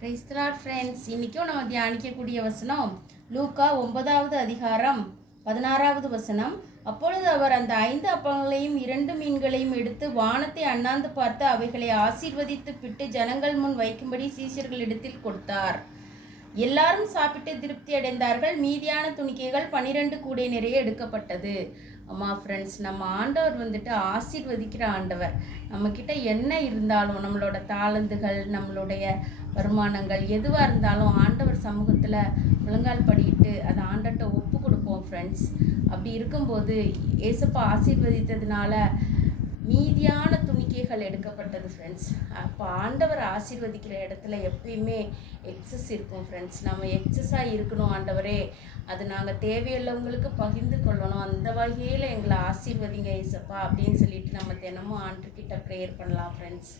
Praise the Lord friends. இன்றைக்கும் நம்ம தியானிக்கக்கூடிய வசனம் லூக்கா 9வது அதிகாரம் 16வது வசனம். அப்பொழுது அவர் அந்த 5 அப்பங்களையும் 2 மீன்களையும் எடுத்து வானத்தை அண்ணாந்து பார்த்து அவைகளை ஆசீர்வதித்து பிட்டு ஜனங்கள் முன் வைக்கும்படி சீஷர்களிடத்தில் கொடுத்தார். எல்லாரும் சாப்பிட்டு திருப்தி அடைந்தார்கள். மீதியான துணிக்கைகள் 12 கூடை நிறைய எடுக்கப்பட்டது. ஆமாம் ஃப்ரெண்ட்ஸ், நம்ம ஆண்டவர் வந்துட்டு ஆசீர்வதிக்கிற ஆண்டவர். நம்மக்கிட்ட என்ன இருந்தாலும், நம்மளோட தாளந்துகள், நம்மளுடைய வருமானங்கள் எதுவாக இருந்தாலும் ஆண்டவர் சமூகத்தில் முழங்கால் படிட்டு அதை ஆண்டர்கிட்ட ஒப்பு கொடுப்போம் ஃப்ரெண்ட்ஸ். அப்படி இருக்கும்போது ஏசப்பா ஆசீர்வதித்ததுனால மீதியான துணிக்கைகள் எடுக்கப்பட்டது ஃப்ரெண்ட்ஸ். அப்போ ஆண்டவர் ஆசீர்வதிக்கிற இடத்துல எப்பயுமே எக்ஸஸ் இருக்கும் ஃப்ரெண்ட்ஸ். நம்ம எக்ஸஸாக இருக்கணும் ஆண்டவரே, அது நாங்கள் தேவையுள்ளவங்களுக்கு பகிர்ந்து கொள்ளணும், அந்த வகையில் எங்களை ஆசீர்வதிங்க ஏசப்பா அப்படின்னு சொல்லிட்டு நம்ம தினமும் ஆண்டர்கிட்ட ப்ரேயர் பண்ணலாம் ஃப்ரெண்ட்ஸ்.